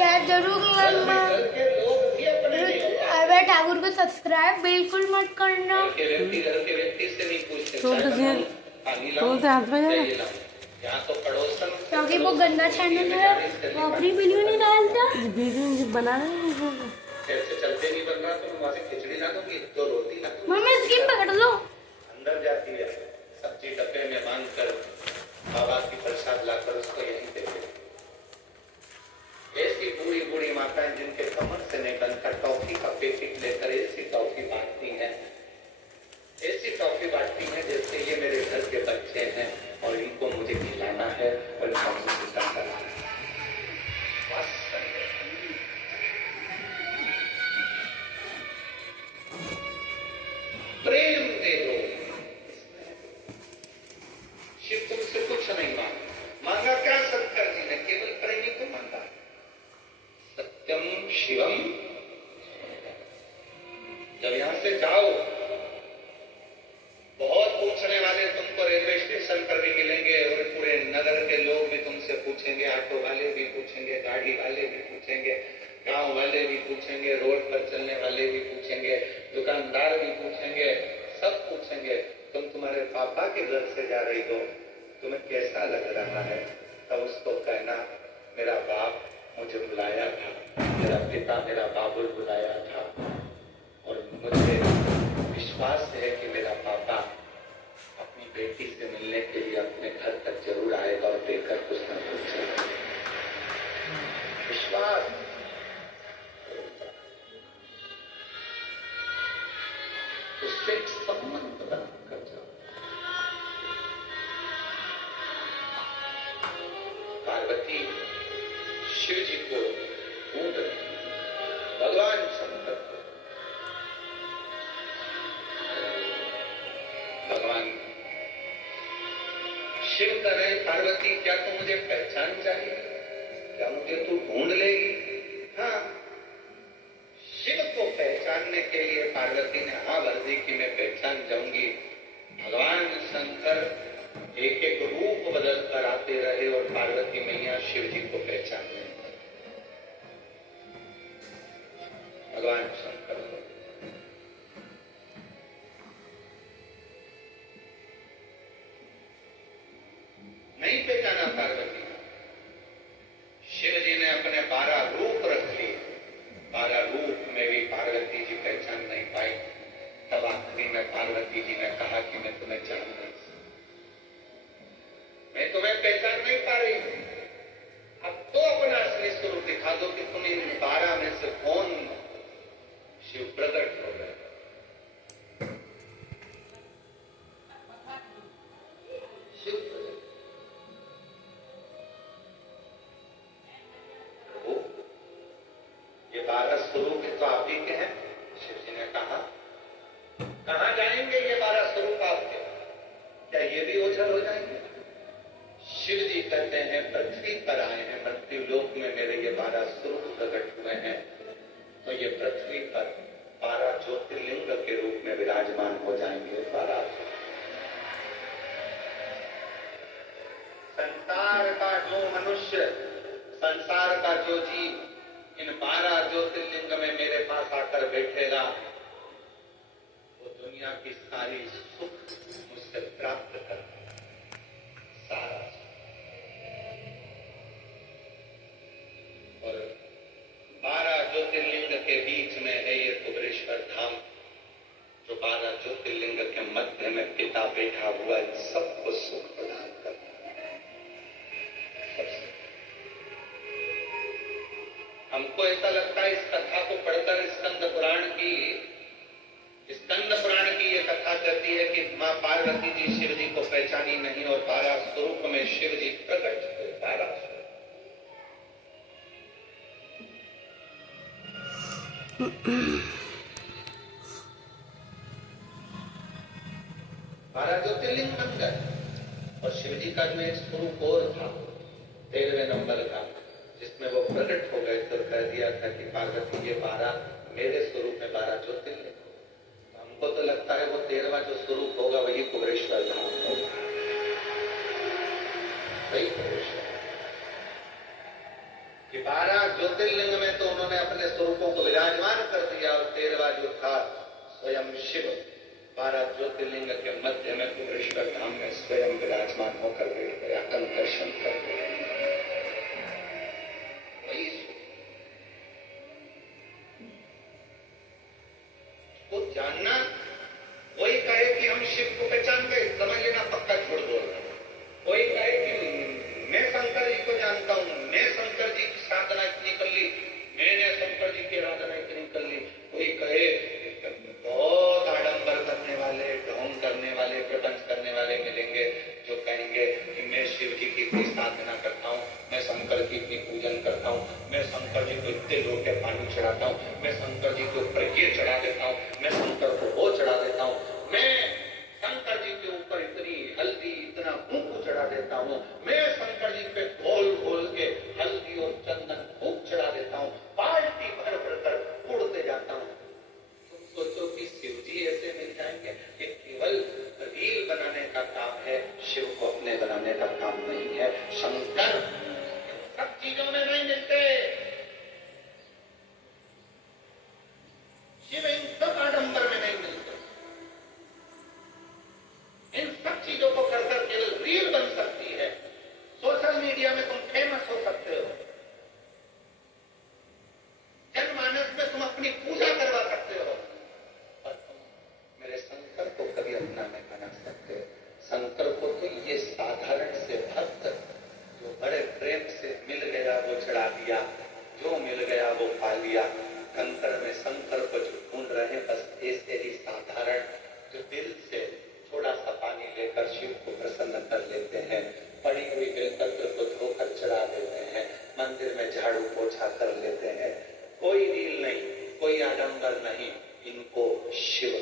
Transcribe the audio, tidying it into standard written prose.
Share जरूर करना। अरबा ठाकुर को सब्सक्राइब बिल्कुल मत करना। क्योंकि वो गंदा चैनल है, वो अपनी वीडियो नहीं डालता। वीडियो बना रहे हैं, चलते नहीं बनना तो वहां से खिचड़ी ला दूंगी, तो रोटी ला दूंगी। मम्मी स्किन पकड़ लो। अंदर जाती है, सब्जी डब्बे में बांध कर बाबा की प्रसाद लाकर उसको यहीं देते। ऐसी बूढ़ी बूढ़ी माताएं जिनके कमर से निकल कर टॉफी का पैकेट लेकर ऐसी टॉफी बांटती हैं, ऐसी टॉफी बांटती हैं जैसे ये मेरे घर के बच्चे हैं और इनको मुझे खिलाना है और इनको मुझे करना है। प्रेम दे दो। शिव तुमसे कुछ नहीं मांगा क्या? शंकर जी ने केवल प्रेमी को मांगा। सत्यम शिवम। जब यहां से जाओ, बहुत पूछने वाले तुमको रेलवे स्टेशन पर भी मिलेंगे और पूरे नगर के लोग भी तुमसे पूछेंगे, ऑटो वाले भी पूछेंगे, गाड़ी वाले भी पूछेंगे, गांव वाले भी पूछेंगे, रोड पर चलने वाले भी पूछेंगे, दुकानदार भी पूछेंगे, सब पूछेंगे तुम तुम्हारे पापा के घर से जा रही हो, तुम्हें कैसा लग रहा है? तब उसको कहना मेरा बाप मुझे बुलाया था, मेरा पिता मेरा बाबुल बुलाया था और मुझे विश्वास है कि मेरा पापा अपनी बेटी से मिलने के लिए अपने घर तक जरूर आएगा और देखकर कुछ न पूछेगा। विश्वास उससे संबंध बनाकर जाओ। पार्वती शिव जी को ढूंढ रही, भगवान शंकर को। भगवान शिव कह रहे पार्वती क्या तू मुझे पहचान चाहिए? क्या मुझे तू ढूंढ लेगी? हाँ। शिव को पहचानने के लिए पार्वती ने हाँ भर दी कि मैं पहचान जाऊंगी। भगवान शंकर एक एक रूप बदल कर आते रहे और पार्वती मैया शिव जी को पहचानने लगी। भगवान शंकर को नहीं पहचाना पार्वती। शिव जी ने अपने 12 रूप रख लिए, 12 रूप में भी पार्वती जी पहचान नहीं पाई। तब आखिरी में पार्वती जी ने कहा कि मैं तुम्हें जान नहीं सकती, मैं तुम्हें पहचान नहीं पा रही हूं। अब तो अपना असली स्वरूप दिखा दो कि तुम इन 12 में से कौन? शिव प्रकट हो गए। ये 12 स्वरूप तो आप ही के हैं। शिव जी ने कहा कहां जाएंगे ये 12 स्वरूप आपके? क्या ये भी ओझल हो जाएंगे? शिव जी कहते हैं पृथ्वी पर आए हैं, मृत्यु लोक में मेरे ये 12 स्वरूप प्रकट हुए हैं, तो ये पृथ्वी पर 12 ज्योतिर्लिंग के रूप में विराजमान हो जाएंगे। 12 संसार का जो मनुष्य, संसार का जो जीव इन 12 ज्योतिर्लिंग में मेरे पास आकर बैठेगा, वो दुनिया की सारी सुख मुझसे प्राप्त कर सारा। और 12 ज्योतिर्लिंग के बीच में है ये कुबेरेश्वर धाम, जो 12 ज्योतिर्लिंग के मध्य में पिता बैठा हुआ इन सबको सुख प्रदान करता है। हमको ऐसा लगता है इस कथा को पढ़कर स्कंद पुराण की ये कथा कहती है कि मां पार्वती जी शिव जी को पहचानी नहीं और 12 स्वरूप में शिव जी प्रकट हुए। 12 ज्योतिर्लिंग बन गए और शिव जी का जो एक स्वरूप और था 13वें नंबर का, जिसमें वो प्रकट हो गए, तो कह दिया था कि पार्वती ये 12 मेरे स्वरूप में 12 ज्योतिर्लिंग। हमको तो लगता है वो 13वां जो स्वरूप होगा वही कुबेरेश्वर धाम होगा, वही कुबेरेश्वर। कि 12 ज्योतिर्लिंग महाराज ज्योतिर्लिंग के मध्य में कुबेरेश्वर धाम में स्वयं विराजमान होकर बैठ गया, दर्शन कर वही तो जानना। कोई कहे कि हम शिव को पहचान गए, समझ लेना पक्का झूठ बोल रहा है। कोई कहे कि मैं शंकर जी को जानता हूं, मैं शंकर जी की साधना इतनी कर ली, मैंने शंकर जी की आराधना इतनी कर ली। कोई कहे बहुत आडंबर करने वाले, ढोंग करने वाले, प्रपंच करने वाले मिलेंगे जो कहेंगे कि मैं शिव जी की इतनी साधना करता हूँ, मैं शंकर जी की पूजन करता हूँ, मैं शंकर जी को इतने लोटे पानी चढ़ाता हूँ, मैं शंकर जी के ऊपर ये चढ़ा देता हूँ, मैं शंकर को वो चढ़ा देता हूँ, मैं शंकर जी के ऊपर इतनी हल्दी, इतना कुंकू चढ़ा देता हूँ, मैं शंकर जी पे घोल घोल के हल्दी और चंदन खूब चढ़ा देता हूँ, बाल्टी भर भर कर उड़ते जाता हूँ। तुम सोचो कि शिव जी ऐसे मिल जाएंगे? ये केवल रील बनाने का काम है, शिव को अपने बनाने का काम नहीं है। शंकर सब चीजों में नहीं मिलते, शिव इन सब आडंबर में नहीं मिलते। इन सब चीजों को कर कर केवल रील बन सकती है, सोशल मीडिया में तुम फेमस हो सकते हो, जनमानस में तुम अपनी पूजा करवा सकते हो, पर तुम मेरे शंकर को कभी अपना नहीं बना सकते। शंकर को तो ये साधारण से भक्त जो बड़े प्रेम से मिल गया वो चढ़ा दिया, जो मिल गया वो पा लिया। कंकर में शंकर को जो ढूंढ रहे हैं, बस ऐसे ही साधारण जो दिल से थोड़ा सा पानी लेकर शिव को प्रसन्न कर लेते हैं, पड़ी हुई बेलपत्र को धोकर चढ़ा देते हैं, मंदिर में झाड़ू पोछा कर लेते हैं, कोई रील नहीं, कोई आडंबर नहीं, इनको शिव